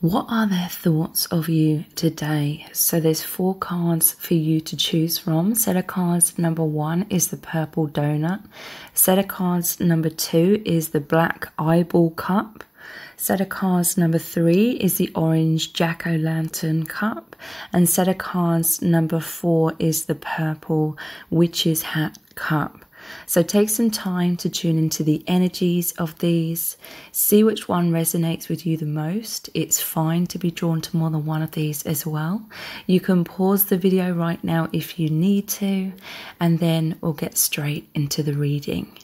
What are their thoughts of you today? So there's 4 cards for you to choose from. Set of cards number 1 is the purple donut. Set of cards number 2 is the black eyeball cup. Set of cards number 3 is the orange jack-o'-lantern cup. And set of cards number 4 is the purple witch's hat cup. So take some time to tune into the energies of these. See which one resonates with you the most. It's fine to be drawn to more than one of these as well. You can pause the video right now if you need to, and then we'll get straight into the reading.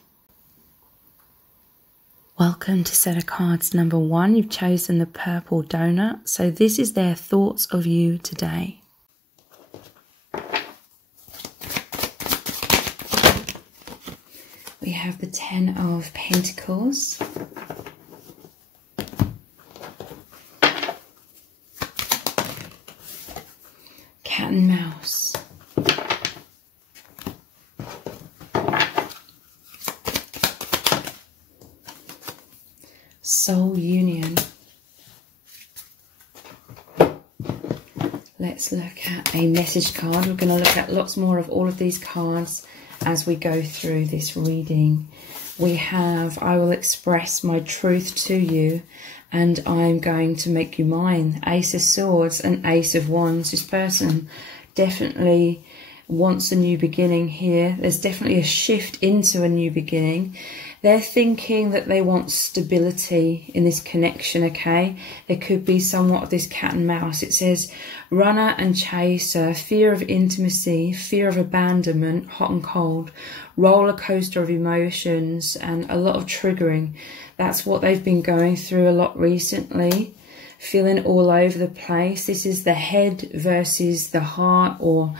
Welcome to set of cards number 1. You've chosen the purple donut. So this is their thoughts of you today. We have the 10 of Pentacles. Cat and mouse. Soul union. Let's look at a message card. We're going to look at lots more of all of these cards as we go through this reading. We have, I will express my truth to you and I'm going to make you mine. Ace of Swords and Ace of Wands. This person definitely wants a new beginning here. There's definitely a shift into a new beginning. They're thinking that they want stability in this connection, okay? There could be somewhat of this cat and mouse. It says runner and chaser, fear of intimacy, fear of abandonment, hot and cold, roller coaster of emotions, and a lot of triggering. That's what they've been going through a lot recently, feeling all over the place. This is the head versus the heart, or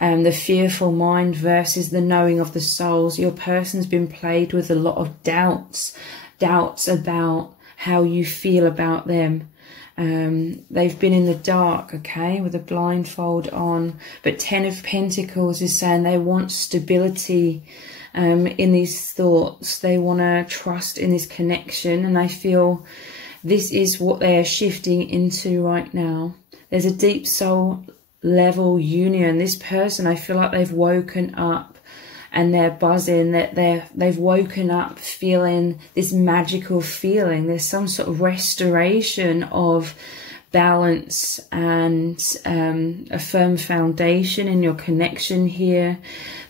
the fearful mind versus the knowing of the souls. Your person's been played with a lot of doubts about how you feel about them. They've been in the dark, okay, with a blindfold on. But 10 of Pentacles is saying they want stability in these thoughts. They want to trust in this connection, and I feel this is what they are shifting into right now. There's a deep soul level union. This person, I feel like they've woken up and they're buzzing, that they've woken up feeling this magical feeling. There's some sort of restoration of balance and a firm foundation in your connection here.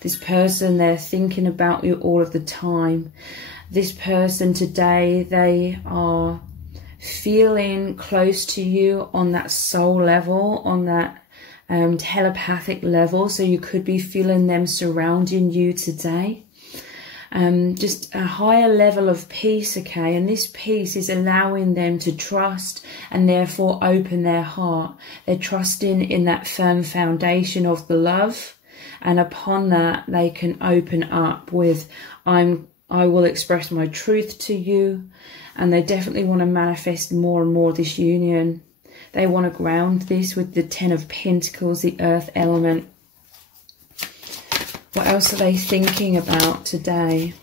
This person, they're thinking about you all of the time. This person today, they are feeling close to you on that soul level, on that telepathic level. So you could be feeling them surrounding you today. Just a higher level of peace, okay? And this peace is allowing them to trust and therefore open their heart. They're trusting in that firm foundation of the love, and upon that they can open up with I will express my truth to you. And they definitely want to manifest more and more this union. They want to ground this with the 10 of Pentacles, the earth element. What else are they thinking about today?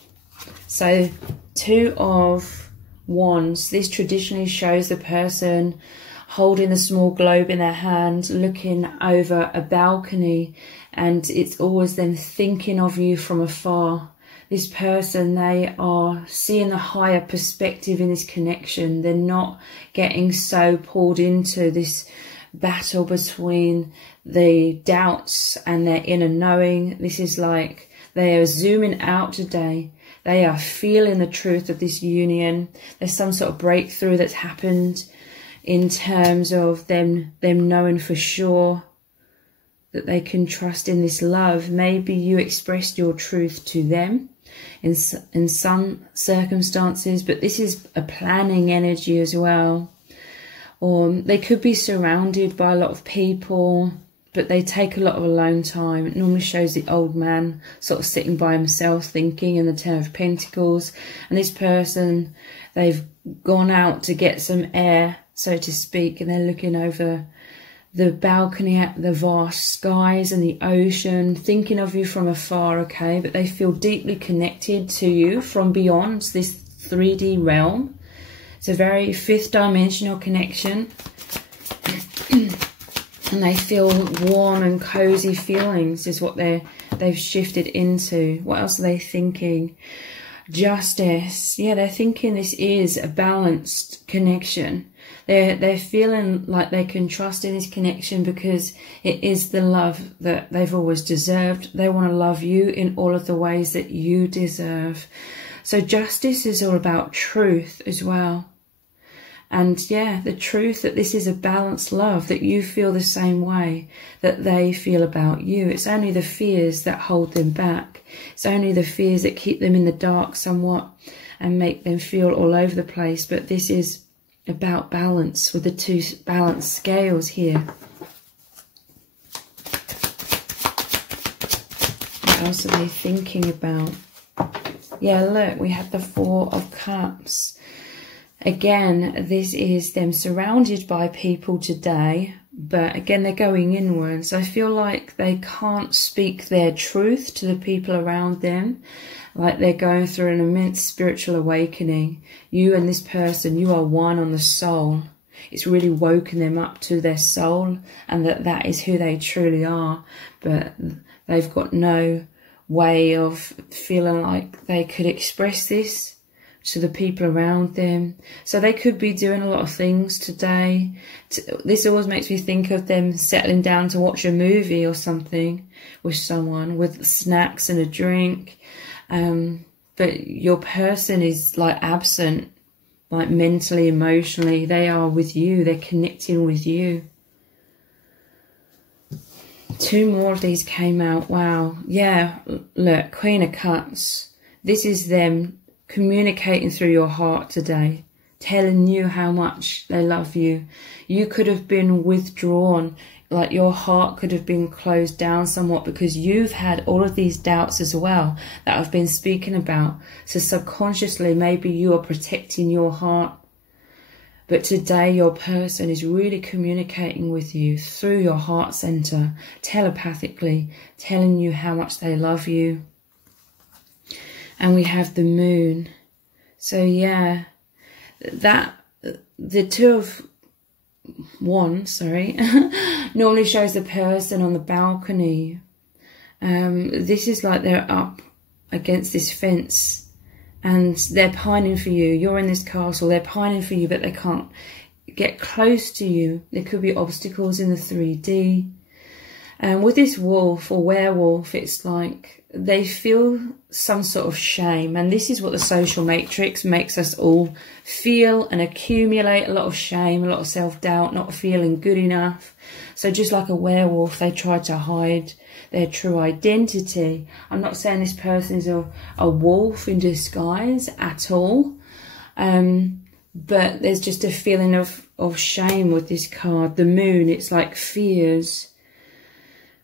So 2 of Wands. This traditionally shows the person holding a small globe in their hand, looking over a balcony, and it's always them thinking of you from afar. This person, they are seeing the higher perspective in this connection. They're not getting so pulled into this battle between the doubts and their inner knowing. This is like they are zooming out today. They are feeling the truth of this union. There's some sort of breakthrough that's happened in terms of them knowing for sure that they can trust in this love. Maybe you expressed your truth to them in some circumstances, but this is a planning energy as well. Or they could be surrounded by a lot of people, but they take a lot of alone time. It normally shows the old man sort of sitting by himself thinking, in the 10 of Pentacles. And this person, they've gone out to get some air, so to speak, and they're looking over the balcony at the vast skies and the ocean, thinking of you from afar, okay? But they feel deeply connected to you from beyond this 3D realm. It's a very 5th dimensional connection. And they feel warm and cozy feelings is what they've shifted into. What else are they thinking? Justice. Yeah, they're thinking this is a balanced connection. They're feeling like they can trust in this connection because it is the love that they've always deserved. They want to love you in all of the ways that you deserve. So justice is all about truth as well. And yeah, the truth that this is a balanced love, that you feel the same way that they feel about you. It's only the fears that hold them back. It's only the fears that keep them in the dark somewhat and make them feel all over the place. But this is about balance, with the two balanced scales here. What else are they thinking about? Yeah, look, we have the Four of Cups. Again, this is them surrounded by people today, but again, they're going inwards. I feel like they can't speak their truth to the people around them, like they're going through an immense spiritual awakening. You and this person, you are one on the soul. It's really woken them up to their soul, and that is who they truly are, but they've got no way of feeling like they could express this to the people around them. So they could be doing a lot of things today. This always makes me think of them settling down to watch a movie or something with someone, with snacks and a drink. But your person is like absent, like mentally, emotionally. They are with you. They're connecting with you. Two more of these came out. Wow. Yeah, look, Queen of Cups. This is them communicating through your heart today, telling you how much they love you. You could have been withdrawn, like your heart could have been closed down somewhat because you've had all of these doubts as well that I've been speaking about. So subconsciously, maybe you are protecting your heart. But today your person is really communicating with you through your heart center, telepathically, telling you how much they love you. And we have the Moon. So yeah, that the Two of Wands, sorry, normally shows the person on the balcony. This is like they're up against this fence and they're pining for you. You're in this castle, they're pining for you, but they can't get close to you. There could be obstacles in the 3D. And with this wolf or werewolf, it's like they feel some sort of shame. And this is what the social matrix makes us all feel and accumulate a lot of shame, a lot of self-doubt, not feeling good enough. So just like a werewolf, they try to hide their true identity. I'm not saying this person is a wolf in disguise at all. But there's just a feeling of shame with this card. The Moon, it's like fears.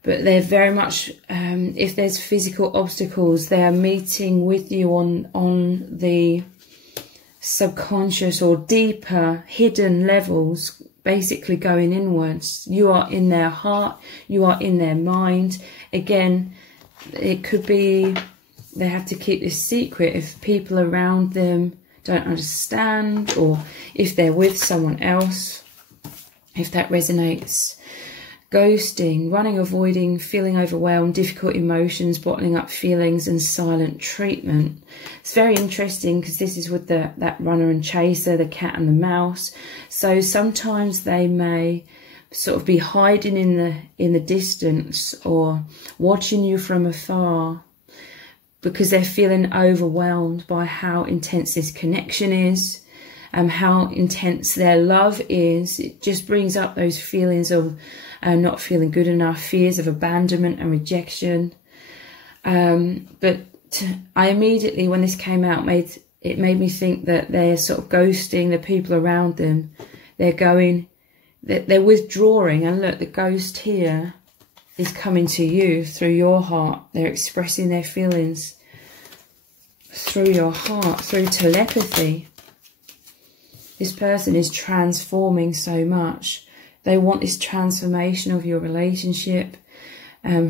But they're very much, if there's physical obstacles, they are meeting with you on the subconscious or deeper hidden levels, basically going inwards. You are in their heart, you are in their mind. Again, it could be they have to keep this secret if people around them don't understand, or if they're with someone else, if that resonates. Ghosting, running, avoiding, feeling overwhelmed, difficult emotions, bottling up feelings, and silent treatment. It's very interesting because this is with that runner and chaser, the cat and the mouse. So sometimes they may sort of be hiding in the distance or watching you from afar because they're feeling overwhelmed by how intense this connection is. How intense their love is. It just brings up those feelings of not feeling good enough, fears of abandonment and rejection. But I immediately, when this came out, made me think that they're sort of ghosting the people around them. They're withdrawing. And look, the ghost here is coming to you through your heart. They're expressing their feelings through your heart, through telepathy. This person is transforming so much. They want this transformation of your relationship,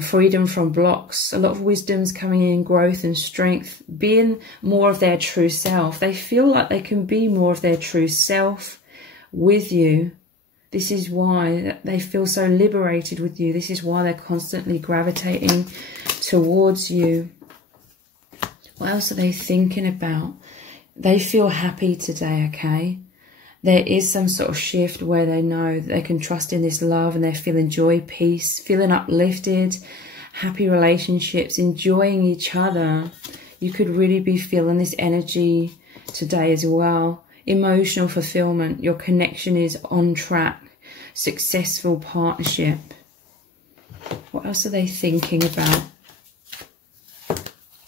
freedom from blocks, a lot of wisdom's coming in, growth and strength, being more of their true self. They feel like they can be more of their true self with you This is why they feel so liberated with you. This is why they're constantly gravitating towards you. What else are they thinking about? They feel happy today, okay? There is some sort of shift where they know that they can trust in this love, and they're feeling joy, peace, feeling uplifted, happy relationships, enjoying each other. You could really be feeling this energy today as well. Emotional fulfillment. Your connection is on track. Successful partnership. What else are they thinking about?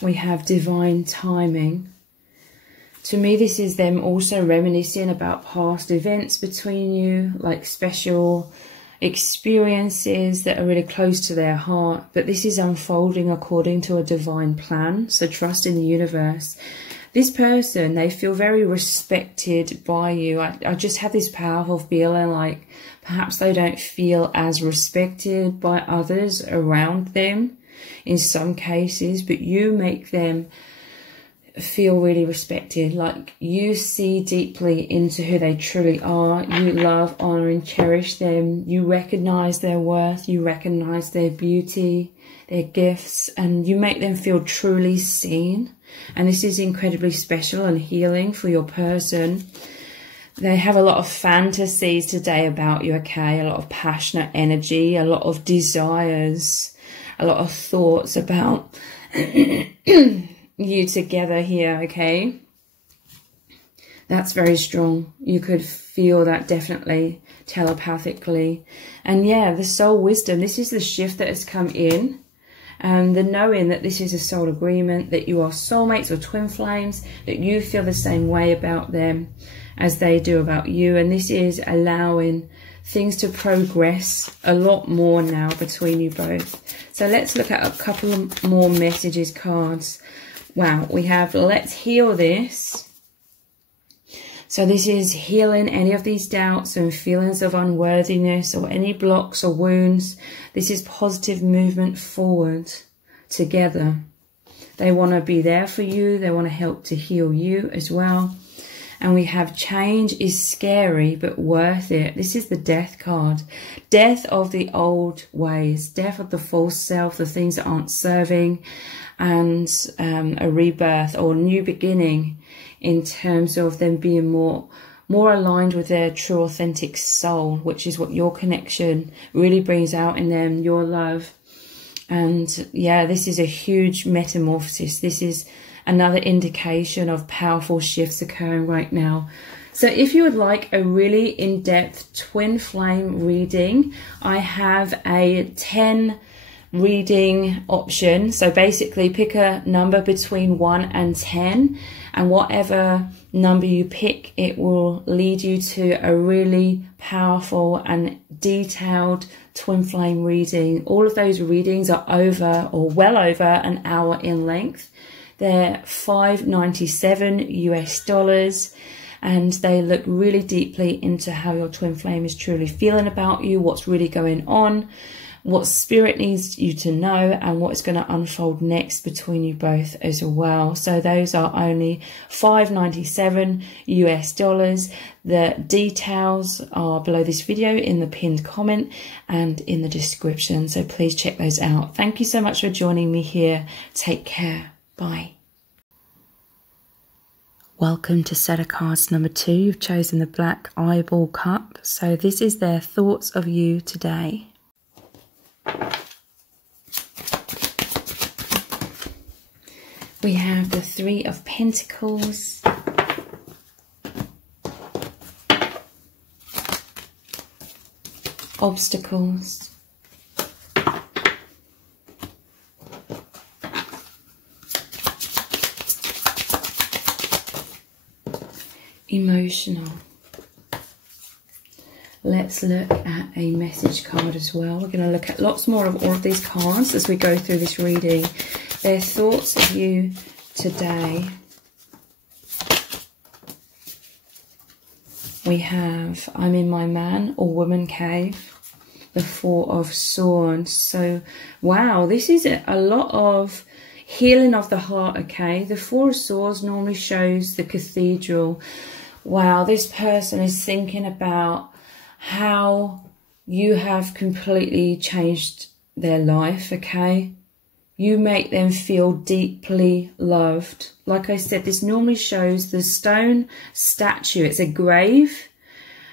We have divine timing. To me, this is them also reminiscing about past events between you, like special experiences that are really close to their heart. But this is unfolding according to a divine plan. So trust in the universe. This person, they feel very respected by you. I just have this powerful feeling like perhaps they don't feel as respected by others around them in some cases, but you make them feel really respected. Like you see deeply into who they truly are. You love, honor, and cherish them. You recognize their worth. You recognize their beauty, their gifts, and you make them feel truly seen. And this is incredibly special and healing for your person. They have a lot of fantasies today about you, okay? A lot of passionate energy, a lot of desires, a lot of thoughts about you together here, okay? That's very strong. You could feel that definitely telepathically. And yeah, the soul wisdom, this is the shift that has come in. And the knowing that this is a soul agreement, that you are soulmates or twin flames, that you feel the same way about them as they do about you. And this is allowing things to progress a lot more now between you both. So let's look at a couple of more messages cards. Wow, we have let's heal this. So this is healing any of these doubts and feelings of unworthiness or any blocks or wounds. This is positive movement forward together. They want to be there for you. They want to help to heal you as well. And we have change is scary but worth it. This is the death card. Death of the old ways. Death of the false self, the things that aren't serving. And a rebirth or new beginning in terms of them being more aligned with their true authentic soul, which is what your connection really brings out in them, your love. And yeah, this is a huge metamorphosis. This is another indication of powerful shifts occurring right now. So if you would like a really in-depth twin flame reading, I have a 10 reading option. So basically pick a number between 1 and 10, and whatever number you pick, it will lead you to a really powerful and detailed twin flame reading. All of those readings are over or well over an hour in length. They're $5.97 US, and they look really deeply into how your twin flame is truly feeling about you, what's really going on, what spirit needs you to know, and what is going to unfold next between you both as well. So those are only $5.97 US. The details are below this video in the pinned comment and in the description. So please check those out. Thank you so much for joining me here. Take care. Bye. Welcome to set of cards number 2. You've chosen the Black Eyeball Cup. So this is their thoughts of you today. We have the 3 of Pentacles, obstacles, emotional. Let's look at a message card as well. We're going to look at lots more of all of these cards as we go through this reading. Their thoughts of you today. We have I'm in my man or woman cave. The 4 of Swords. So, wow, this is a lot of healing of the heart, okay? The 4 of Swords normally shows the cathedral. Wow, this person is thinking about how you have completely changed their life, okay? You make them feel deeply loved. Like I said, this normally shows the stone statue. It's a grave,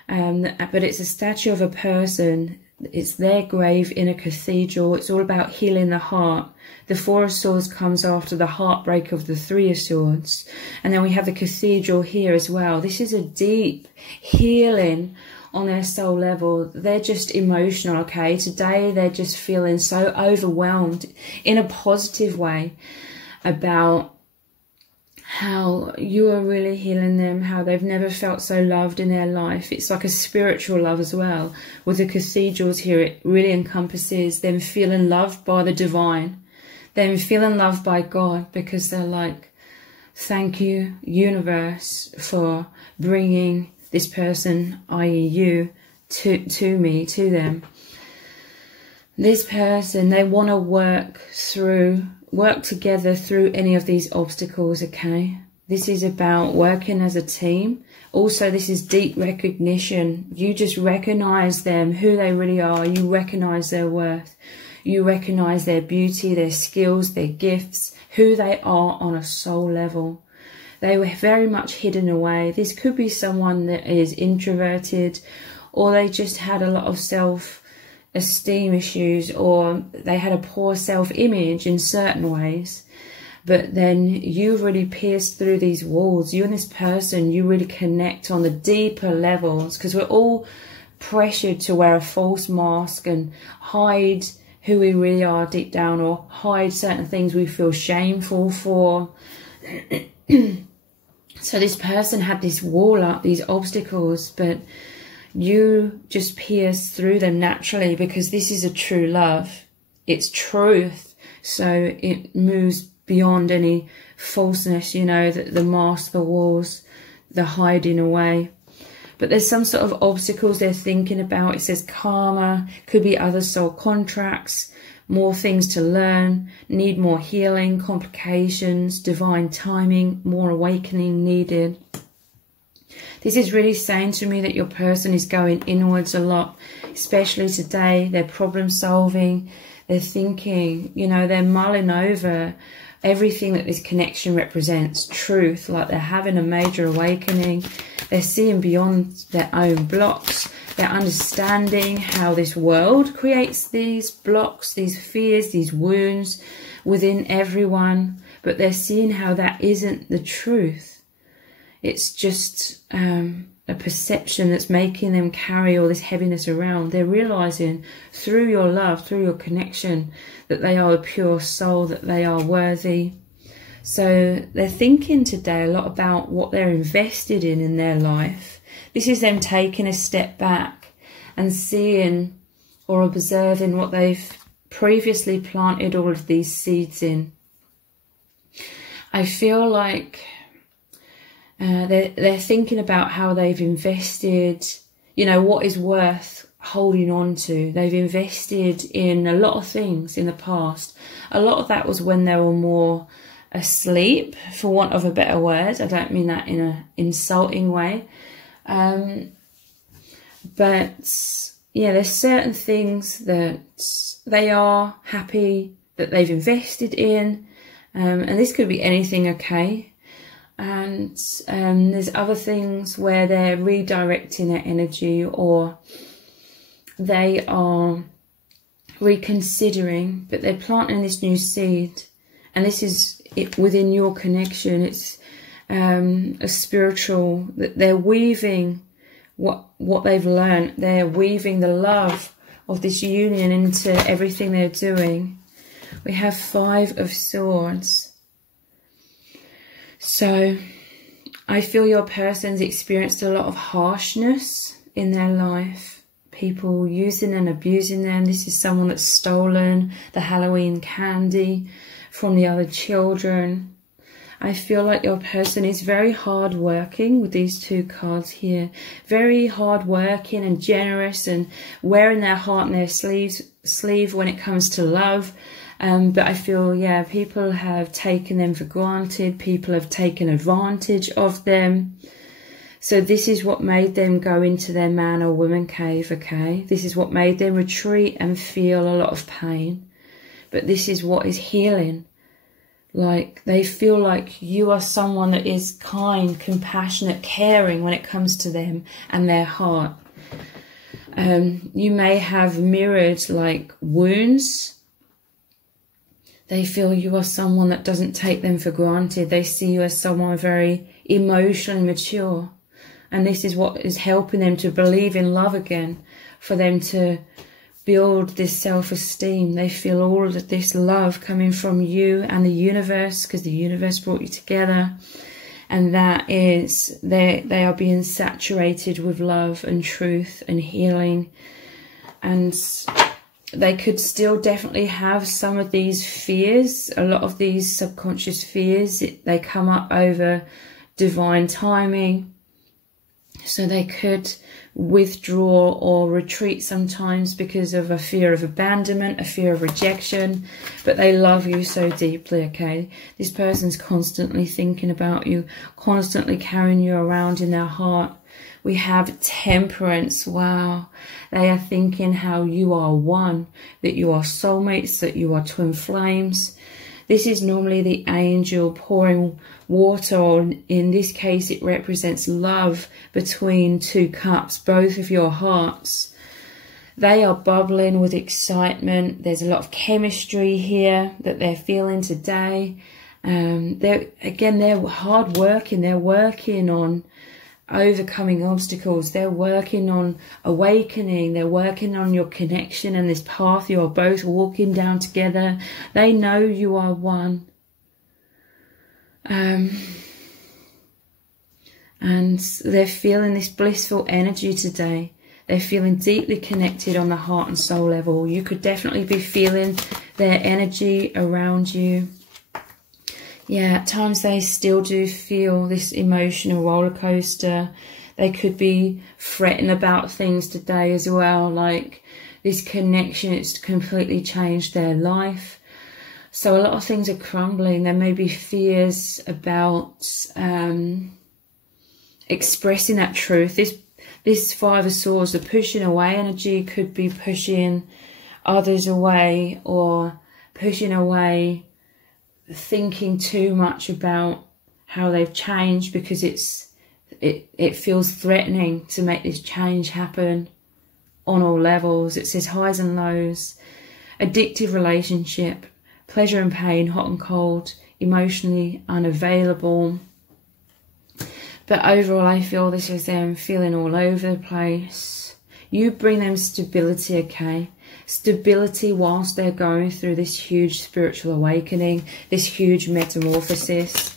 but it's a statue of a person. It's their grave in a cathedral. It's all about healing the heart. The Four of Swords comes after the heartbreak of the Three of Swords. And then we have the cathedral here as well. This is a deep healing on their soul level. They're just emotional, okay? Today they're just feeling so overwhelmed in a positive way about how you are really healing them, how they've never felt so loved in their life. It's like a spiritual love as well. With the cathedrals here, it really encompasses them feeling loved by the divine, them feeling loved by God, because they're like, thank you, universe, for bringing this person, i.e. you, to me, to them. This person, they want to work together through any of these obstacles, okay? This is about working as a team. Also, this is deep recognition. You just recognize them, who they really are. You recognize their worth. You recognize their beauty, their skills, their gifts, who they are on a soul level. They were very much hidden away. This could be someone that is introverted, or they just had a lot of self-esteem issues, or they had a poor self-image in certain ways. But then you really pierce through these walls. You and this person, you really connect on the deeper levels, because we're all pressured to wear a false mask and hide who we really are deep down, or hide certain things we feel shameful for. So this person had this wall up, these obstacles, but you just pierce through them naturally, because this is a true love. It's truth. So it moves beyond any falseness, you know, the mask, the walls, the hiding away. But there's some sort of obstacles they're thinking about. It says karma, could be other soul contracts, more things to learn, need more healing, complications, divine timing, more awakening needed. This is really saying to me that your person is going inwards a lot, especially today. They're problem solving, they're thinking, you know, they're mulling over everything that this connection represents, truth, like they're having a major awakening. They're seeing beyond their own blocks. They're understanding how this world creates these blocks, these fears, these wounds within everyone. But they're seeing how that isn't the truth. It's just a perception that's making them carry all this heaviness around. They're realizing through your love, through your connection, that they are a pure soul, that they are worthy. So they're thinking today a lot about what they're invested in their life. This is them taking a step back and seeing or observing what they've previously planted all of these seeds in. I feel like they're thinking about how they've invested, you know, what is worth holding on to. They've invested in a lot of things in the past. A lot of that was when they were more asleep, for want of a better word. I don't mean that in an insulting way. But yeah, there's certain things that they are happy that they've invested in. And this could be anything, okay? And there's other things where they're redirecting their energy, or they are reconsidering, but they're planting this new seed. And this is it within your connection. It's a spiritual, that they're weaving what they've learned. They're weaving the love of this union into everything they're doing. We have 5 of Swords. So I feel your person's experienced a lot of harshness in their life. People using and abusing them. This is someone that's stolen the Halloween candy from the other children. I feel like your person is very hard working with these 2 cards here. Very hard working and generous, and wearing their heart in their sleeve when it comes to love. But I feel, yeah, people have taken them for granted. People have taken advantage of them. So this is what made them go into their man or woman cave, okay? This is what made them retreat and feel a lot of pain. But this is what is healing. Like, they feel like you are someone that is kind, compassionate, caring when it comes to them and their heart. You may have mirrored, like, wounds. They feel you are someone that doesn't take them for granted. They see you as someone very emotionally mature. And this is what is helping them to believe in love again, for them to build this self-esteem. They feel all of this love coming from you and the universe, because the universe brought you together. And that is, they are being saturated with love and truth and healing. And they could still definitely have some of these fears. A lot of these subconscious fears, they come up over divine timing. So they could withdraw or retreat sometimes because of a fear of abandonment, a fear of rejection. But they love you so deeply, okay? This person's constantly thinking about you, constantly carrying you around in their heart. We have temperance. Wow. They are thinking how you are one, that you are soulmates, that you are twin flames. This is normally the angel pouring water, or in this case it represents love between two cups, both of your hearts. They are bubbling with excitement. There's a lot of chemistry here that they're feeling today. They're hard working. They're working on overcoming obstacles. They're working on awakening. They're working on your connection and this path you are both walking down together. They know you are one. And they're feeling this blissful energy today. They're feeling deeply connected on the heart and soul level. You could definitely be feeling their energy around you. Yeah, at times they still do feel this emotional roller coaster. They could be fretting about things today as well. Like, this connection, it's completely changed their life. So a lot of things are crumbling. There may be fears about expressing that truth. This Five of Swords, the pushing away energy, could be pushing others away, or pushing away thinking too much about how they've changed, because it feels threatening to make this change happen on all levels. It says highs and lows, addictive relationship, pleasure and pain, hot and cold, emotionally unavailable. But overall, I feel this is them feeling all over the place. You bring them stability, okay? Stability whilst they're going through this huge spiritual awakening, this huge metamorphosis.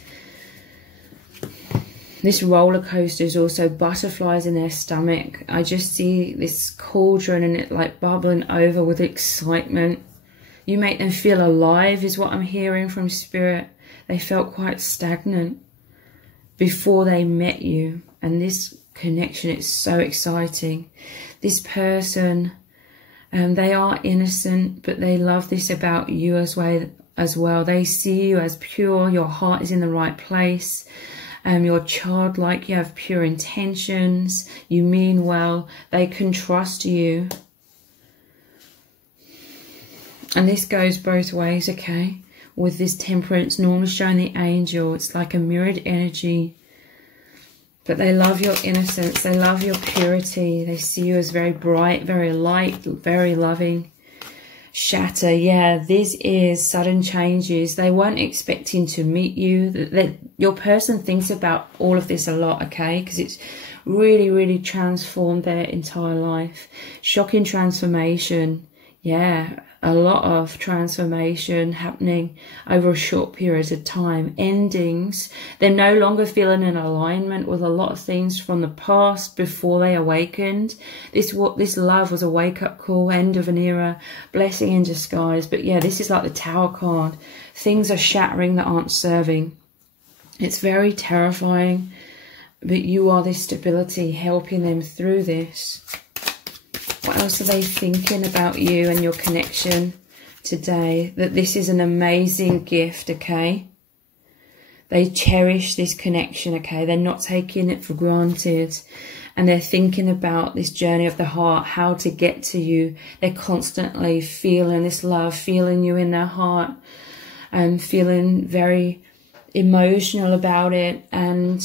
This roller coaster is also butterflies in their stomach. I just see this cauldron and it like bubbling over with excitement. You make them feel alive is what I'm hearing from Spirit. They felt quite stagnant before they met you. And this connection, it's so exciting. This person, they are innocent, but they love this about you as well. They see you as pure. Your heart is in the right place. You're childlike. You have pure intentions. You mean well. They can trust you. And this goes both ways, okay? With this temperance, normally showing the angel, it's like a mirrored energy. But they love your innocence. They love your purity. They see you as very bright, very light, very loving. Shatter, yeah, this is sudden changes. They weren't expecting to meet you. Your person thinks about all of this a lot, okay? Because it's really, really transformed their entire life. Shocking transformation. Yeah, a lot of transformation happening over a short period of time. Endings. They're no longer feeling in alignment with a lot of things from the past before they awakened. This love was a wake-up call, end of an era, blessing in disguise. But yeah, this is like the Tower card. Things are shattering that aren't serving. It's very terrifying. But you are this stability helping them through this. What else are they thinking about you and your connection today? That this is an amazing gift, okay? They cherish this connection, okay? They're not taking it for granted. And they're thinking about this journey of the heart, how to get to you. They're constantly feeling this love, feeling you in their heart, and feeling very emotional about it. And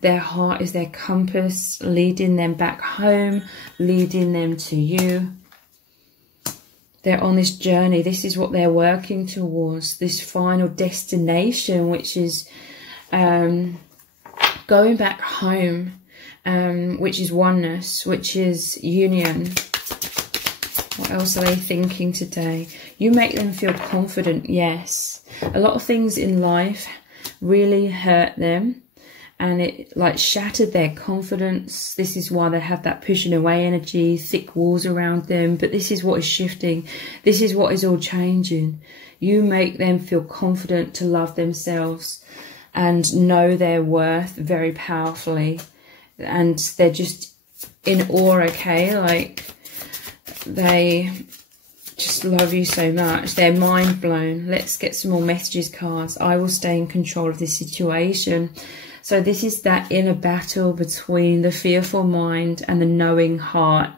their heart is their compass, leading them back home, leading them to you. They're on this journey. This is what they're working towards, this final destination, which is going back home. Which is oneness, which is union. What else are they thinking today? You make them feel confident, yes. A lot of things in life really hurt them, and it like shattered their confidence. This is why they have that pushing away energy, thick walls around them. But this is what is shifting. This is what is all changing. You make them feel confident to love themselves and know their worth very powerfully. And they're just in awe, okay? Like, they just love you so much. They're mind blown. Let's get some more messages cards. I will stay in control of this situation. So this is that inner battle between the fearful mind and the knowing heart.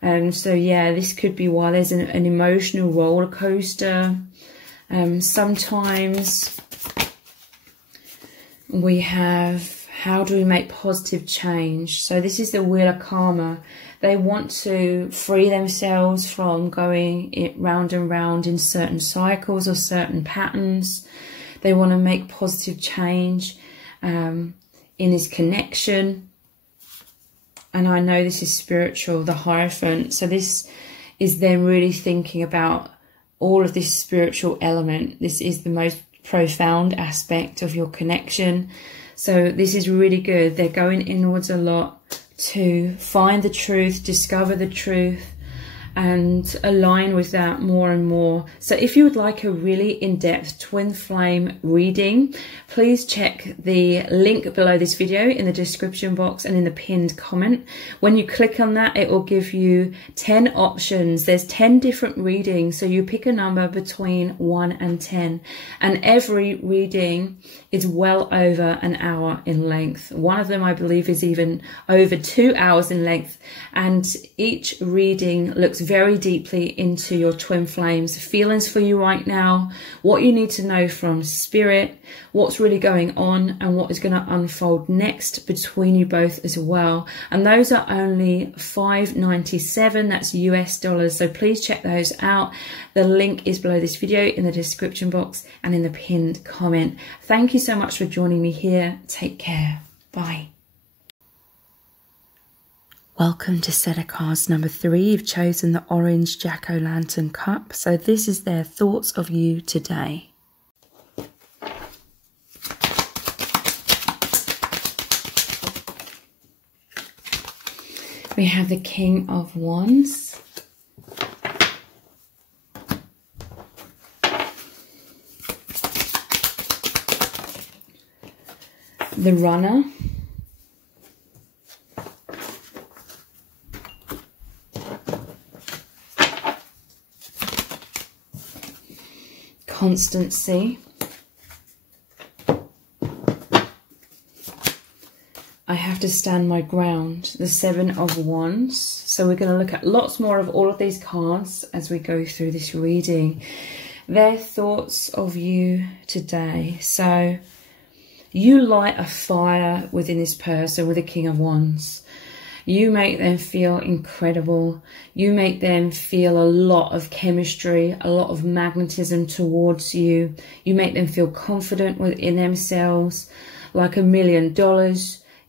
So yeah, this could be why there's an emotional roller coaster. Sometimes we have, how do we make positive change? So this is the Wheel of Karma. They want to free themselves from going round and round in certain cycles or certain patterns. They want to make positive change in this connection. And I know this is spiritual, the Hierophant. So this is them really thinking about all of this spiritual element. This is the most profound aspect of your connection. So this is really good. They're going inwards a lot to find the truth, discover the truth, and align with that more and more. So if you would like a really in-depth twin flame reading, please check the link below this video in the description box and in the pinned comment. When you click on that, it will give you 10 options. There's 10 different readings, so you pick a number between 1 and 10, and every reading is well over an hour in length. One of them, I believe, is even over 2 hours in length, and each reading looks very deeply into your twin flames, feelings for you right now, what you need to know from spirit, what's really going on, and what is going to unfold next between you both as well. And those are only $5.97, that's US dollars, so please check those out. The link is below this video in the description box and in the pinned comment. Thank you so much for joining me here. Take care. Bye. Welcome to set of cards number 3. You've chosen the orange Jack-o'-lantern cup. So this is their thoughts of you today. We have the King of Wands. The Runner. Constancy. I have to stand my ground. The Seven of Wands. So we're going to look at lots more of all of these cards as we go through this reading. Their thoughts of you today. So you light a fire within this person with the King of Wands. You make them feel incredible. You make them feel a lot of chemistry, a lot of magnetism towards you. You make them feel confident within themselves, like $1 million.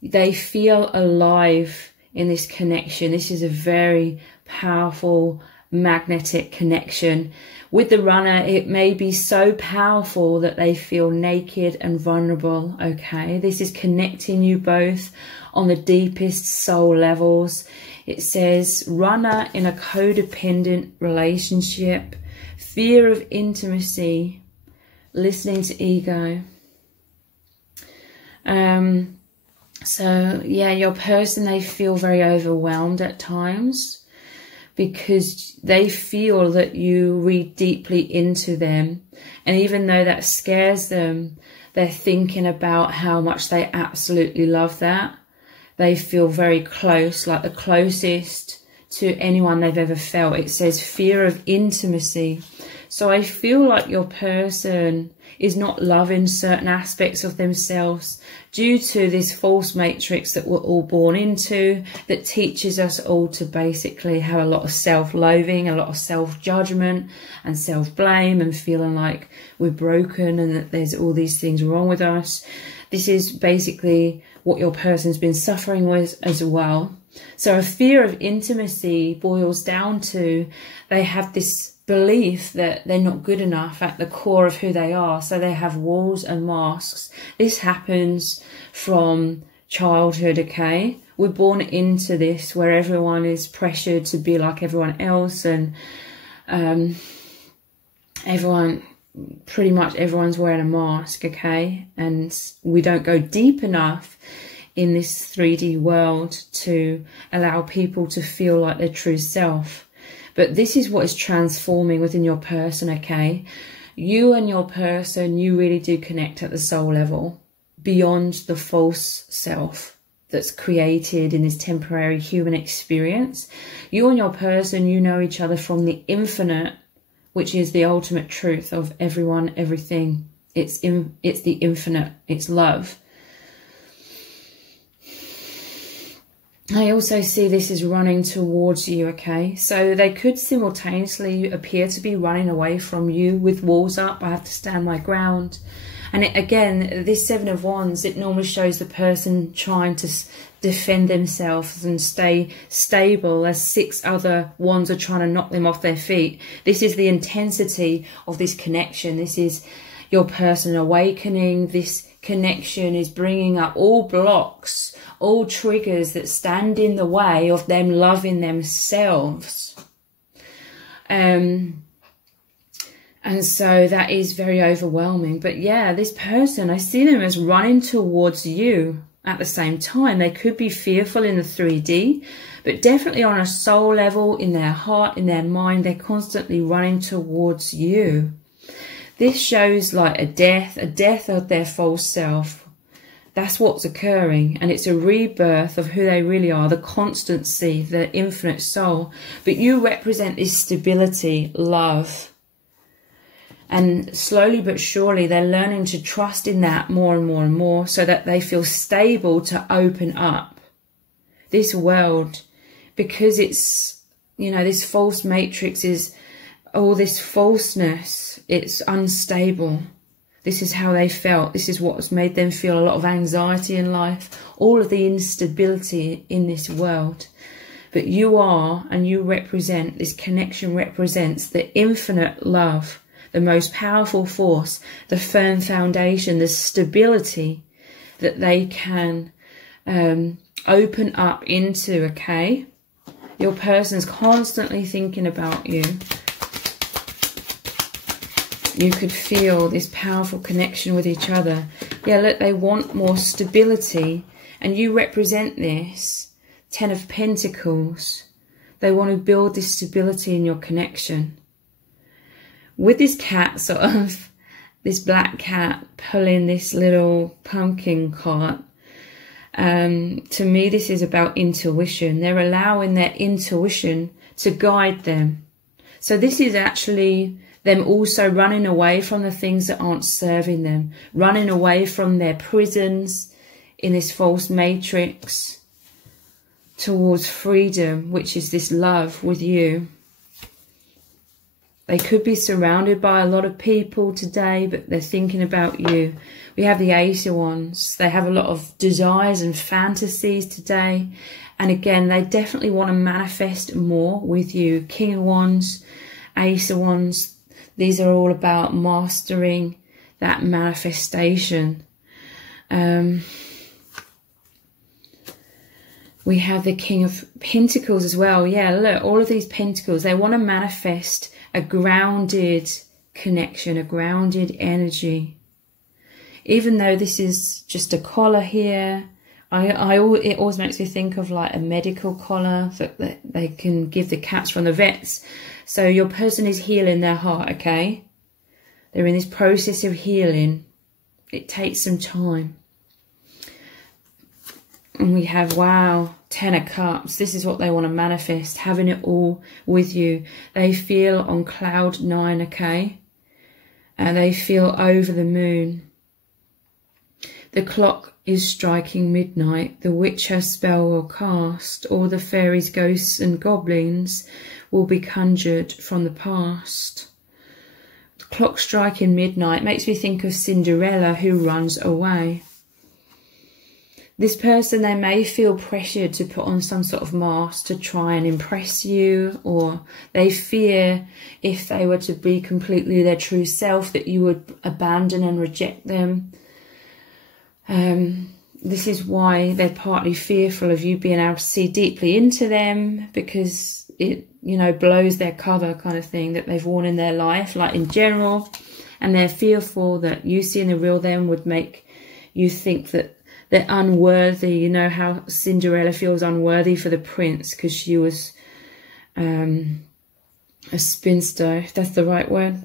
They feel alive in this connection. This is a very powerful magnetic connection. With the Runner, it may be so powerful that they feel naked and vulnerable, okay? This is connecting you both on the deepest soul levels. It says, Runner in a codependent relationship, fear of intimacy, listening to ego. So, yeah, your person, they feel very overwhelmed at times, because they feel that you read deeply into them. And even though that scares them, They're thinking about how much they absolutely love that. They feel very close, like the closest to anyone they've ever felt. It says fear of intimacy. So I feel like your person is not loving certain aspects of themselves due to this false matrix that we're all born into, that teaches us all to basically have a lot of self-loathing, a lot of self-judgment and self-blame, and feeling like we're broken and that there's all these things wrong with us. This is basically what your person's been suffering with as well. So a fear of intimacy boils down to they have this belief that they're not good enough at the core of who they are. So they have walls and masks. This happens from childhood, okay? We're born into this where everyone is pressured to be like everyone else, and pretty much everyone's wearing a mask, okay? And we don't go deep enough in this 3D world to allow people to feel like their true self. But this is what is transforming within your person, okay? You and your person, you really do connect at the soul level, beyond the false self that's created in this temporary human experience. You and your person, you know each other from the infinite, which is the ultimate truth of everyone, everything. It's the infinite, it's love. I also see this as running towards you, okay? So they could simultaneously appear to be running away from you with walls up. I have to stand my ground. And again, this Seven of Wands, it normally shows the person trying to defend themselves and stay stable as 6 other wands are trying to knock them off their feet. This is the intensity of this connection. This is your person awakening. This connection is bringing up all blocks, all triggers that stand in the way of them loving themselves. And so that is very overwhelming. But yeah, this person, I see them as running towards you at the same time. They could be fearful in the 3D, but definitely on a soul level, in their heart, in their mind, they're constantly running towards you. This shows like a death of their false self. That's what's occurring, and it's a rebirth of who they really are, the constancy, the infinite soul. But you represent this stability, love. And slowly but surely, they're learning to trust in that more and more and more, so that they feel stable to open up this world. Because it's, you know, this false matrix is all this falseness. It's unstable. This is how they felt. This is what's made them feel a lot of anxiety in life. All of the instability in this world. But you are, and you represent, this connection represents the infinite love, the most powerful force, the firm foundation, the stability that they can open up into, okay? Your person's constantly thinking about you. You could feel this powerful connection with each other. Yeah, look, they want more stability, and you represent this. 10 of Pentacles. They want to build this stability in your connection. With this cat, sort of, this black cat pulling this little pumpkin cart, to me this is about intuition. They're allowing their intuition to guide them. So this is actually them also running away from the things that aren't serving them, running away from their prisons in this false matrix towards freedom, which is this love with you. They could be surrounded by a lot of people today, but they're thinking about you. We have the Ace of Wands. They have a lot of desires and fantasies today. And again, they definitely want to manifest more with you. King of Wands, Ace of Wands. These are all about mastering that manifestation. We have the King of Pentacles as well. Yeah, look, all of these Pentacles, they want to manifest a grounded connection, a grounded energy. Even though this is just a collar here, it always makes me think of like a medical collar that they can give the cats from the vets. So your person is healing their heart, okay? They're in this process of healing. it takes some time. And we have, wow, 10 of Cups. This is what they want to manifest, having it all with you. They feel on cloud 9, okay? And they feel over the moon. The clock is striking midnight. The witch her spell will cast. All the fairies, ghosts and goblins will be conjured from the past. The clock striking midnight makes me think of Cinderella who runs away. This person, they may feel pressured to put on some sort of mask to try and impress you, or they fear if they were to be completely their true self that you would abandon and reject them. This is why they're partly fearful of you being able to see deeply into them, because it, you know, blows their cover kind of thing that they've worn in their life, like in general. And they're fearful that you seeing the real them would make you think that they're unworthy. You know how Cinderella feels unworthy for the prince because she was a spinster, if that's the right word.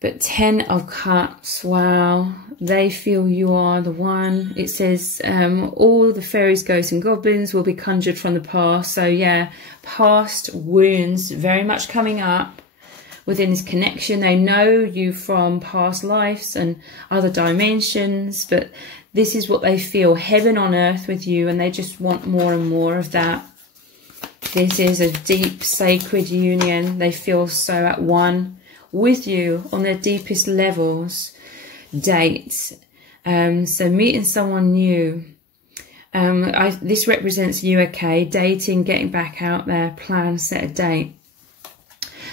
But 10 of Cups, wow, they feel you are the one. It says all the fairies, ghosts and goblins will be conjured from the past. So yeah, past wounds very much coming up within this connection. They know you from past lives and other dimensions, but this is what they feel, heaven on earth with you, and they just want more and more of that. This is a deep, sacred union. They feel so at one with you on their deepest levels. Dates. So meeting someone new. This represents you, okay? Dating, getting back out there, plan, set a date.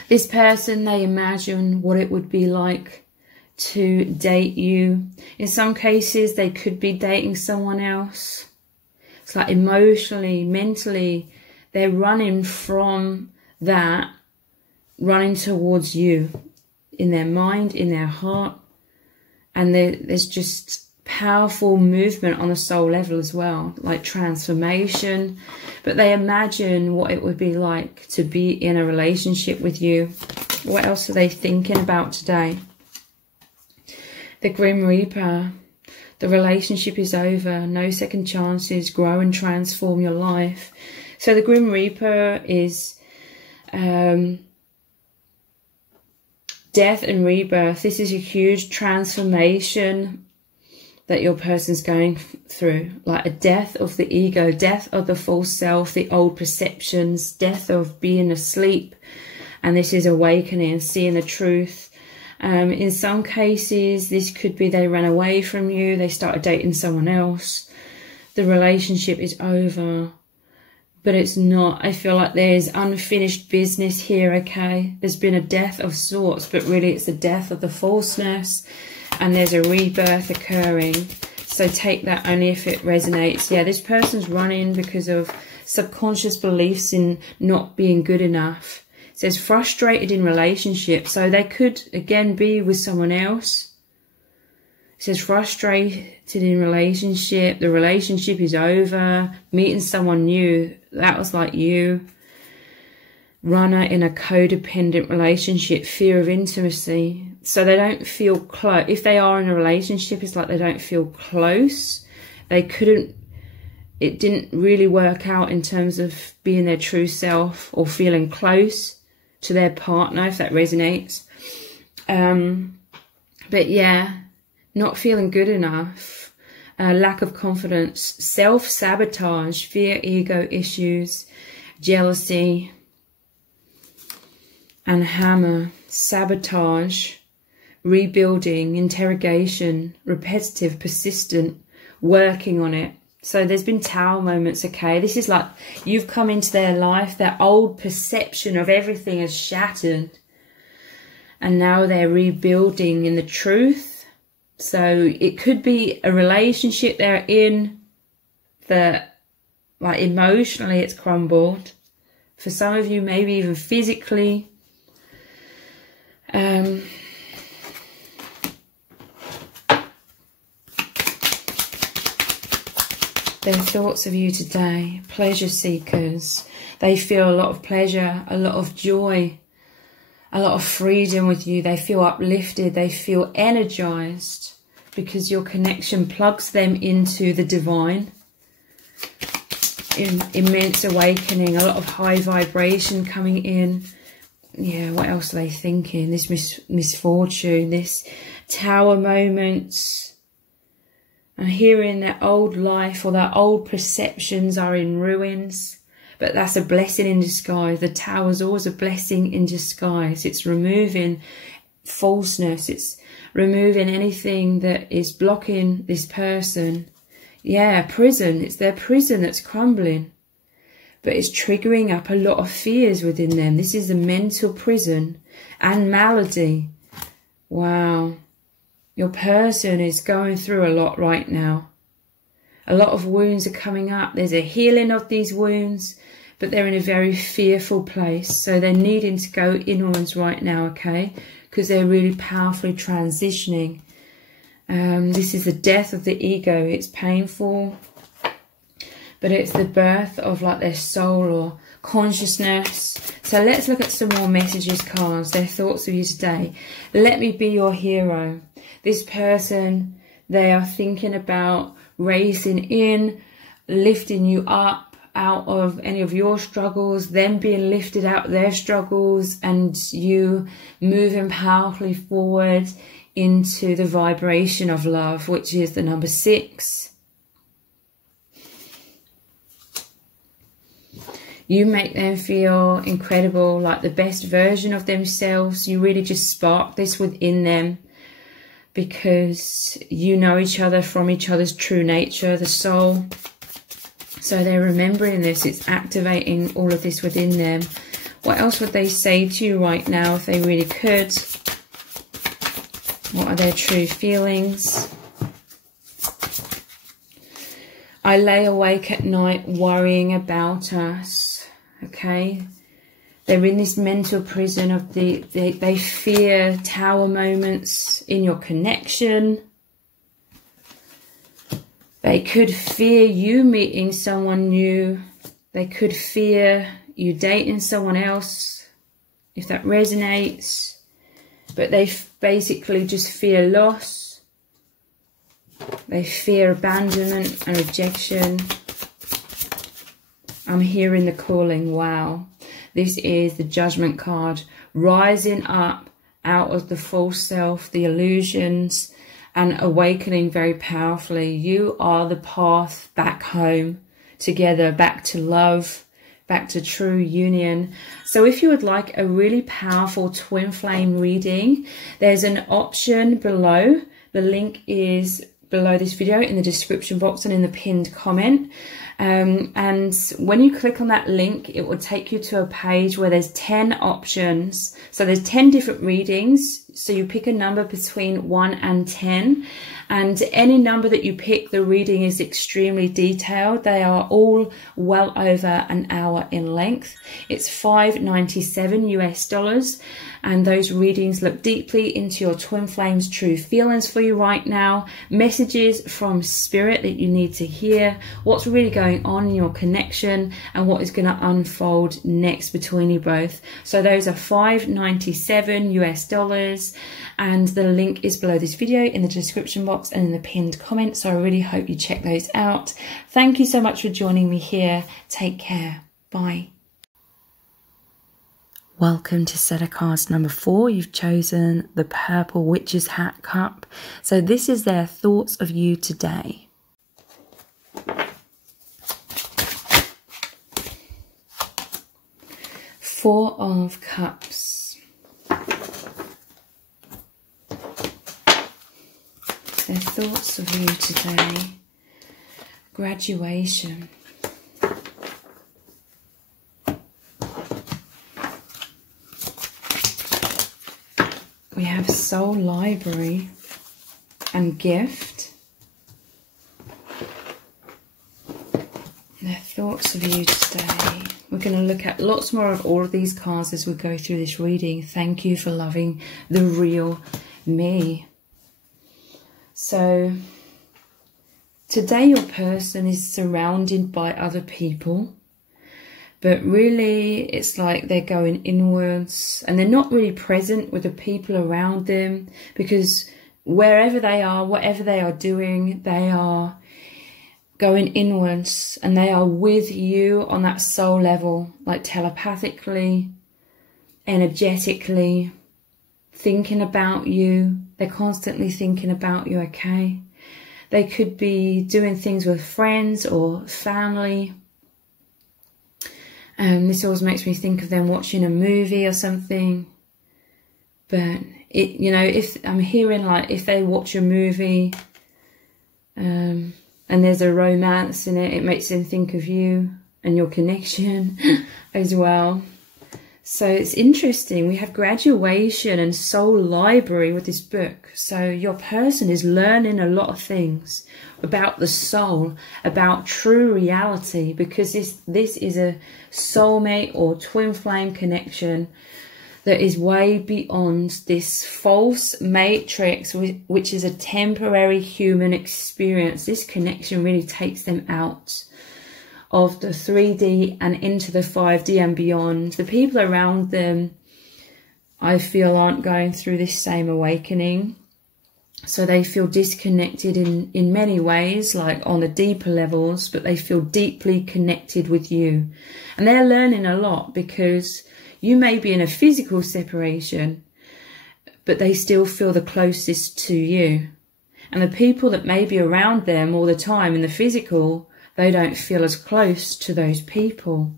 This person, they imagine what it would be like to date you. In some cases, they could be dating someone else. It's like emotionally, mentally, they're running from that, running towards you in their mind, in their heart. And there's just powerful movement on the soul level as well, like transformation. But they imagine what it would be like to be in a relationship with you. What else are they thinking about today? The Grim Reaper. The relationship is over. No second chances. Grow and transform your life. So the Grim Reaper is death and rebirth. This is a huge transformation that your person's going through, like a death of the ego, death of the false self, the old perceptions, death of being asleep. And this is awakening, seeing the truth. In some cases, this could be they ran away from you, they started dating someone else. The relationship is over, but it's not. I feel like there's unfinished business here, okay? There's been a death of sorts, but really it's the death of the falseness. And there's a rebirth occurring. So take that only if it resonates. Yeah, this person's running because of subconscious beliefs in not being good enough. It says frustrated in relationships. So they could, again, be with someone else. It says frustrated in relationship. The relationship is over. Meeting someone new. That was like you. Runner in a codependent relationship. Fear of intimacy. So they don't feel close. If they are in a relationship, it's like they don't feel close. They couldn't, it didn't really work out in terms of being their true self or feeling close to their partner, if that resonates. But yeah, not feeling good enough, lack of confidence, self-sabotage, fear, ego issues, jealousy, and hammer, sabotage, rebuilding, interrogation, repetitive, persistent, working on it. So there's been tower moments, okay? This is like you've come into their life, their old perception of everything has shattered. And now they're rebuilding in the truth. So it could be a relationship they're in that, like, emotionally it's crumbled. For some of you, maybe even physically. Their thoughts of you today, pleasure seekers. They feel a lot of pleasure, a lot of joy, a lot of freedom with you. They feel uplifted. They feel energized because your connection plugs them into the divine. Immense awakening, a lot of high vibration coming in. Yeah, what else are they thinking? This misfortune, this tower moment. I'm hearing that old life or that old perceptions are in ruins. But that's a blessing in disguise. The tower is always a blessing in disguise. It's removing falseness. It's removing anything that is blocking this person. Yeah, prison. It's their prison that's crumbling. But it's triggering up a lot of fears within them. This is a mental prison and malady. Wow. Your person is going through a lot right now. A lot of wounds are coming up. There's a healing of these wounds, but they're in a very fearful place. So they're needing to go inwards right now, okay? Because they're really powerfully transitioning. This is the death of the ego. It's painful, but it's the birth of like their soul or consciousness. So let's look at some more messages cards, their thoughts of you today. Let me be your hero. This person, they are thinking about raising in, lifting you up out of any of your struggles, them being lifted out of their struggles, and you moving powerfully forward into the vibration of love, which is the number 6. You make them feel incredible, like the best version of themselves. You really just spark this within them because you know each other from each other's true nature, the soul. So they're remembering this. It's activating all of this within them. What else would they say to you right now if they really could? What are their true feelings? I lay awake at night worrying about us. Okay? They're in this mental prison of they fear tower moments in your connection. They could fear you meeting someone new. They could fear you dating someone else, if that resonates. But they basically just fear loss. They fear abandonment and rejection. I'm hearing the calling. Wow. This is the Judgment card. Rising up out of the false self, the illusions, and awakening very powerfully. You are the path back home, together, back to love, back to true union. So if you would like a really powerful twin flame reading, there's an option below. The link is below this video in the description box and in the pinned comment. And when you click on that link, it will take you to a page where there's 10 options. So there's 10 different readings. So you pick a number between 1 and 10. And any number that you pick, the reading is extremely detailed. They are all well over an hour in length. It's $5.97 US. And those readings look deeply into your twin flame's true feelings for you right now. Messages from spirit that you need to hear. What's really going on in your connection and what is going to unfold next between you both. So those are $5.97 US. And the link is below this video in the description box and in the pinned comment. So I really hope you check those out. Thank you so much for joining me here. Take care. Bye. Welcome to set of cards number 4. You've chosen the purple witch's hat cup. So this is their thoughts of you today. Four of Cups. Their thoughts of you today. Graduation. We have Soul Library and Gift. Their thoughts of you today. We're going to look at lots more of all of these cards as we go through this reading. Thank you for loving the real me. So today your person is surrounded by other people. But really, it's like they're going inwards and they're not really present with the people around them, because wherever they are, whatever they are doing, they are going inwards and they are with you on that soul level, like telepathically, energetically, thinking about you. They're constantly thinking about you, okay? They could be doing things with friends or family. This always makes me think of them watching a movie or something. But, you know, if I'm hearing like if they watch a movie and there's a romance in it, it makes them think of you and your connection as well. So it's interesting. We have graduation and soul library with this book. So your person is learning a lot of things about the soul, about true reality, because this is a soulmate or twin flame connection that is way beyond this false matrix, which is a temporary human experience. This connection really takes them out of the 3D and into the 5D and beyond. The people around them, I feel, aren't going through this same awakening. So they feel disconnected in many ways, like on the deeper levels, but they feel deeply connected with you. And they're learning a lot, because you may be in a physical separation, but they still feel the closest to you. And the people that may be around them all the time in the physical, they don't feel as close to those people.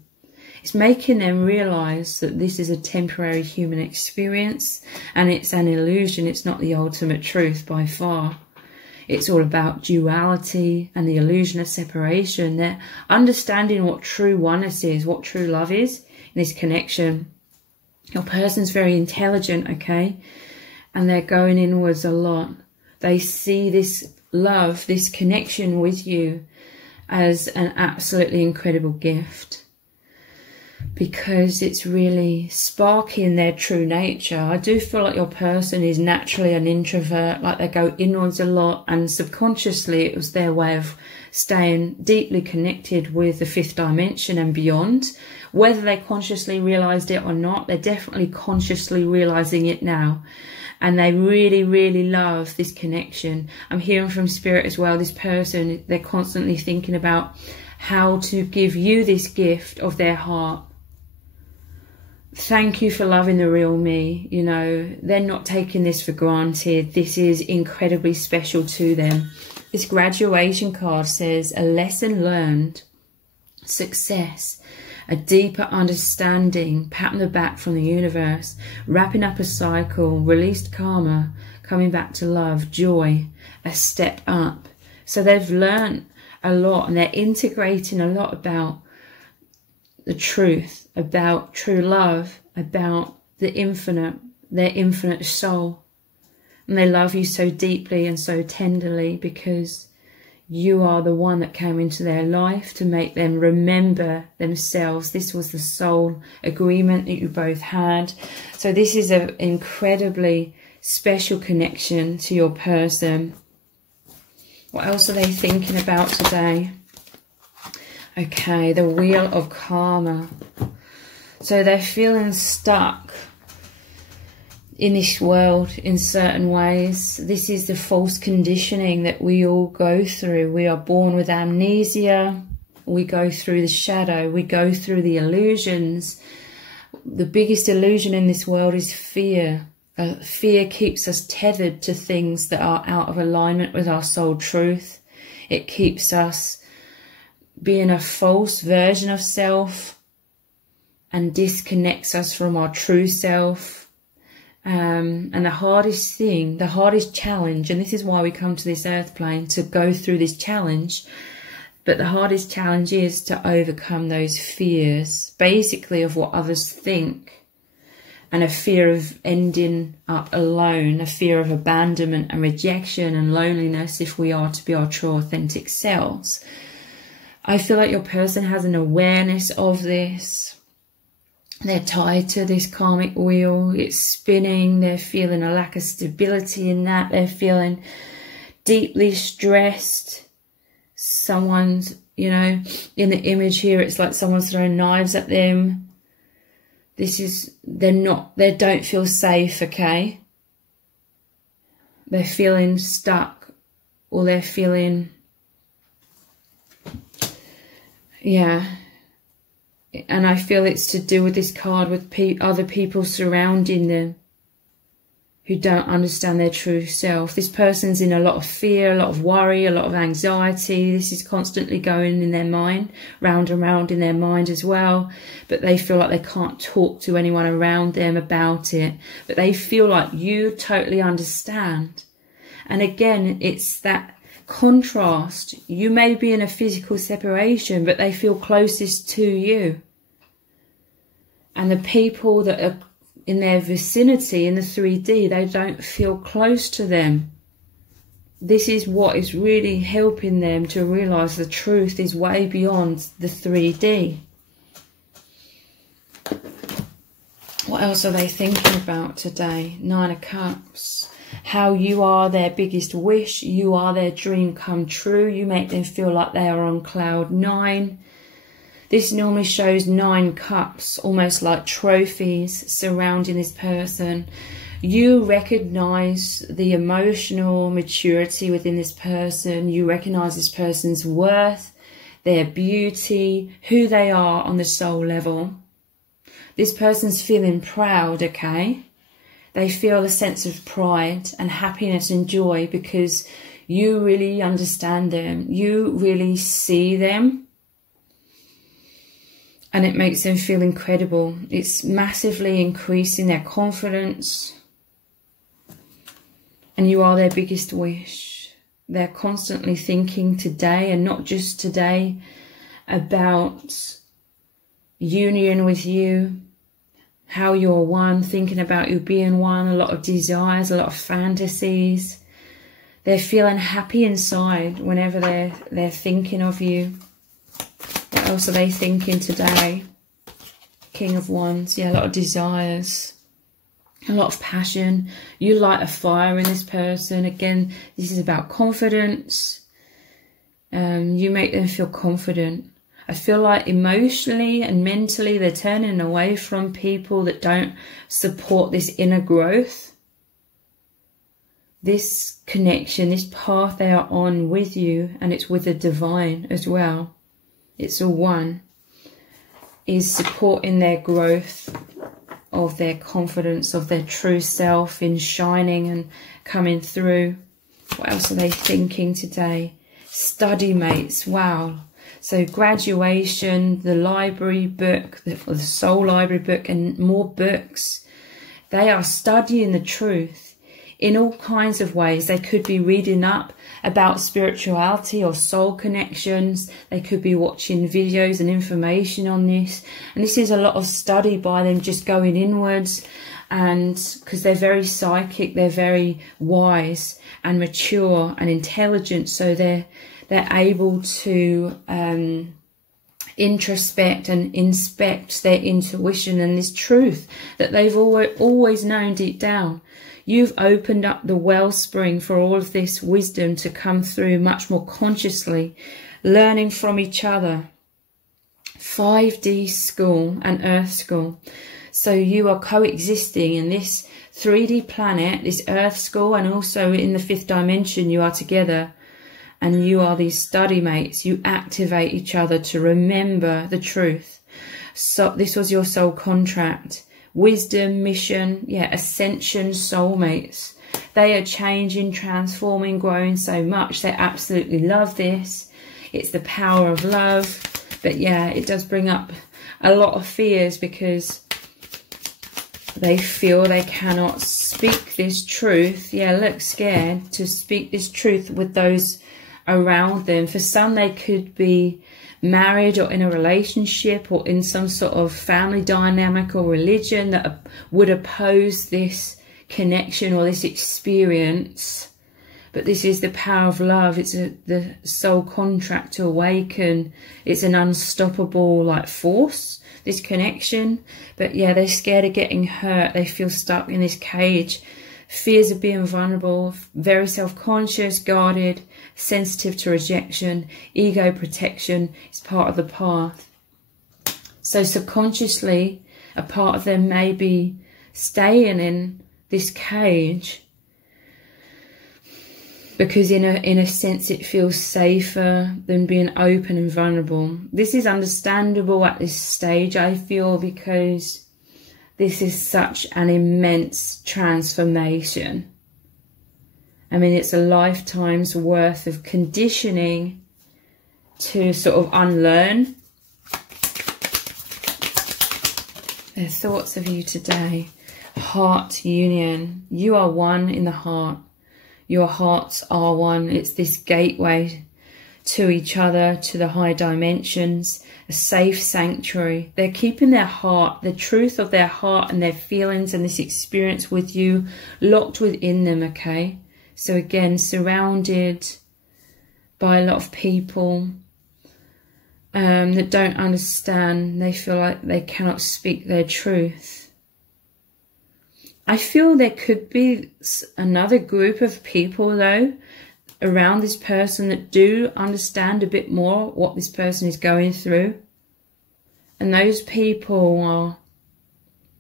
It's making them realize that this is a temporary human experience and it's an illusion. It's not the ultimate truth by far. It's all about duality and the illusion of separation. They're understanding what true oneness is, what true love is in this connection. Your person's very intelligent, okay? And they're going inwards a lot. They see this love, this connection with you as an absolutely incredible gift, because it's really sparking their true nature. I do feel like your person is naturally an introvert, like they go inwards a lot, and subconsciously it was their way of staying deeply connected with the fifth dimension and beyond. Whether they consciously realized it or not, they're definitely consciously realizing it now. And they really, really love this connection. I'm hearing from Spirit as well, this person, they're constantly thinking about how to give you this gift of their heart. Thank you for loving the real me. You know, they're not taking this for granted. This is incredibly special to them. This graduation card says, a lesson learned, success, a deeper understanding, pat on the back from the universe, wrapping up a cycle, released karma, coming back to love, joy, a step up. So they've learned a lot and they're integrating a lot about the truth, about true love, about the infinite, their infinite soul. And they love you so deeply and so tenderly, because you are the one that came into their life to make them remember themselves. This was the soul agreement that you both had. So this is an incredibly special connection to your person. What else are they thinking about today? Okay, the wheel of karma. So they're feeling stuck in this world in certain ways. This is the false conditioning that we all go through. We are born with amnesia. We go through the shadow. We go through the illusions. The biggest illusion in this world is fear. Fear keeps us tethered to things that are out of alignment with our soul truth. It keeps us being a false version of self and disconnects us from our true self. And the hardest thing, the hardest challenge, and this is why we come to this earth plane, to go through this challenge, but the hardest challenge is to overcome those fears, basically of what others think, and a fear of ending up alone, a fear of abandonment and rejection and loneliness if we are to be our true authentic selves. I feel like your person has an awareness of this. They're tied to this karmic wheel. It's spinning. They're feeling a lack of stability in that. They're feeling deeply stressed. Someone's, you know. In the image here, it's like someone's throwing knives at them. They don't feel safe, okay? They're feeling stuck, or they're feeling, yeah. And I feel it's to do with this card with other people surrounding them who don't understand their true self. This person's in a lot of fear, a lot of worry, a lot of anxiety. This is constantly going in their mind, round and round in their mind as well. But they feel like they can't talk to anyone around them about it. But they feel like you totally understand. And again, it's that contrast. You may be in a physical separation, but they feel closest to you. And the people that are in their vicinity in the 3D, they don't feel close to them. This is what is really helping them to realize the truth is way beyond the 3D. What else are they thinking about today? 9 of Cups. How you are their biggest wish. You are their dream come true. You make them feel like they are on cloud 9. This normally shows 9 cups, almost like trophies surrounding this person. You recognize the emotional maturity within this person. You recognize this person's worth, their beauty, who they are on the soul level. This person's feeling proud, okay? They feel a sense of pride and happiness and joy because you really understand them. You really see them. And it makes them feel incredible. It's massively increasing their confidence. And you are their biggest wish. They're constantly thinking today, and not just today, about union with you, how you're one, thinking about you being one, a lot of desires, a lot of fantasies. They're feeling happy inside whenever they're thinking of you. What else are they thinking today? King of Wands. Yeah, a lot of desires. A lot of passion. You light a fire in this person. Again, this is about confidence. You make them feel confident. I feel like emotionally and mentally they're turning away from people that don't support this inner growth. This connection, this path they are on with you, and it's with the divine as well. It's a one, is supporting their growth of their confidence, of their true self in shining and coming through. What else are they thinking today? Study mates, wow. So graduation, the library book, the soul library book, and more books. They are studying the truth in all kinds of ways. They could be reading up about spirituality or soul connections. They could be watching videos and information on this. And this is a lot of study by them, just going inwards. And because they're very psychic, they're very wise and mature and intelligent. So they're able to introspect and inspect their intuition and this truth that they've always known deep down. You've opened up the wellspring for all of this wisdom to come through much more consciously, learning from each other. 5D school and Earth school. So you are coexisting in this 3D planet, this Earth school, and also in the 5th dimension you are together. And you are these study mates. You activate each other to remember the truth. So this was your soul contract. Wisdom, mission, yeah, ascension, soulmates. They are changing, transforming, growing so much. They absolutely love this. It's the power of love. But yeah, it does bring up a lot of fears because they feel they cannot speak this truth. Yeah, look, scared to speak this truth with those around them. For some, they could be married or in a relationship or in some sort of family dynamic or religion that would oppose this connection or this experience. But this is the power of love. It's the soul contract to awaken. It's an unstoppable like force, this connection. But yeah, they're scared of getting hurt. They feel stuck in this cage, fears of being vulnerable, very self-conscious, guarded, sensitive to rejection, ego protection is part of the path. So subconsciously, a part of them may be staying in this cage because in a sense it feels safer than being open and vulnerable. This is understandable at this stage, I feel, because this is such an immense transformation. I mean, it's a lifetime's worth of conditioning to sort of unlearn. Their thoughts of you today. Heart union. You are one in the heart. Your hearts are one. It's this gateway to each other, to the high dimensions, a safe sanctuary. They're keeping their heart, the truth of their heart and their feelings and this experience with you locked within them, okay? So again, surrounded by a lot of people that don't understand. They feel like they cannot speak their truth. I feel there could be another group of people, though, around this person that do understand a bit more what this person is going through. And those people are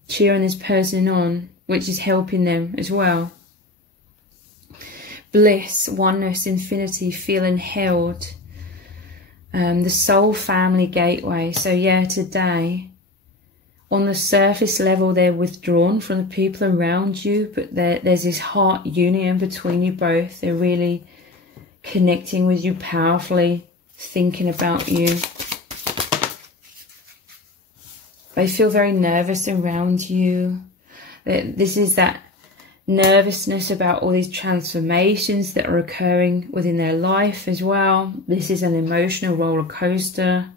cheering this person on, which is helping them as well. Bliss, oneness, infinity, feeling held. The soul family gateway. So yeah, today, on the surface level, they're withdrawn from the people around you, but there's this heart union between you both. They're really connecting with you powerfully, thinking about you. They feel very nervous around you. This is that nervousness about all these transformations that are occurring within their life as well. This is an emotional roller coaster.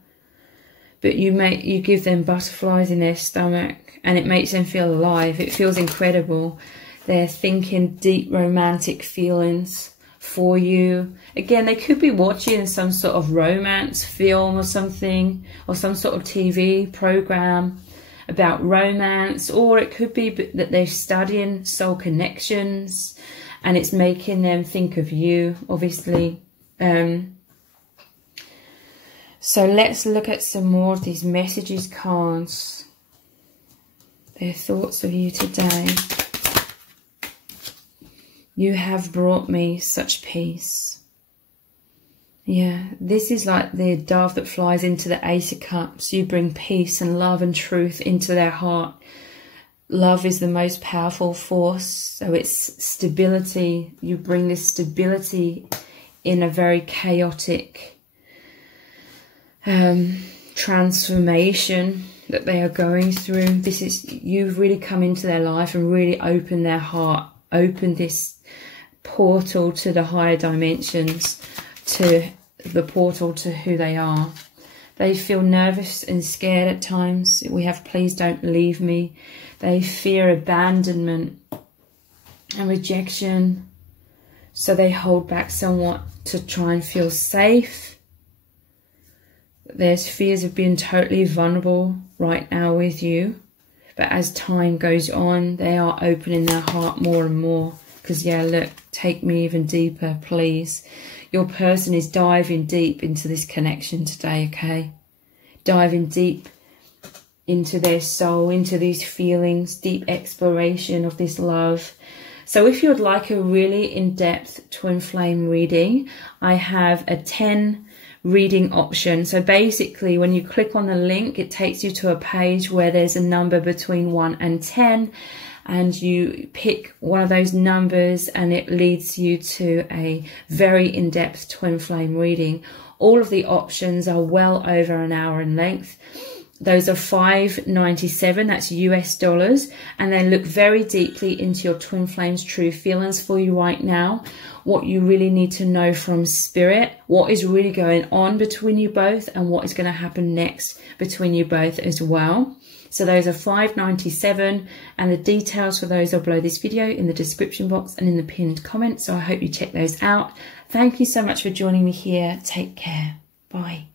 But you give them butterflies in their stomach and it makes them feel alive. It feels incredible. They're thinking deep romantic feelings for you. Again, they could be watching some sort of romance film or something, or some sort of TV program about romance, or it could be that they're studying soul connections and it's making them think of you, obviously. So let's look at some more of these messages cards. Their thoughts of you today. You have brought me such peace. Yeah, this is like the dove that flies into the Ace of Cups. You bring peace and love and truth into their heart. Love is the most powerful force. So it's stability. You bring this stability in a very chaotic transformation that they are going through. This is, you've really come into their life and really opened their heart, opened this portal to the higher dimensions, to the portal to who they are. They feel nervous and scared at times. We have please don't leave me. They fear abandonment and rejection, so they hold back somewhat to try and feel safe. There's fears of being totally vulnerable right now with you. But as time goes on, they are opening their heart more and more. Because, yeah, look, take me even deeper, please. Your person is diving deep into this connection today, okay? Diving deep into their soul, into these feelings, deep exploration of this love. So if you would like a really in-depth twin flame reading, I have a 10 reading option. So basically when you click on the link, it takes you to a page where there's a number between 1 and 10, and you pick one of those numbers and it leads you to a very in-depth twin flame reading. All of the options are well over an hour in length. Those are $5.97, that's US dollars, and then look very deeply into your twin flame's true feelings for you right now, what you really need to know from spirit, what is really going on between you both, and what is going to happen next between you both as well. So those are $5.97, and the details for those are below this video in the description box and in the pinned comment, so I hope you check those out. Thank you so much for joining me here. Take care. Bye.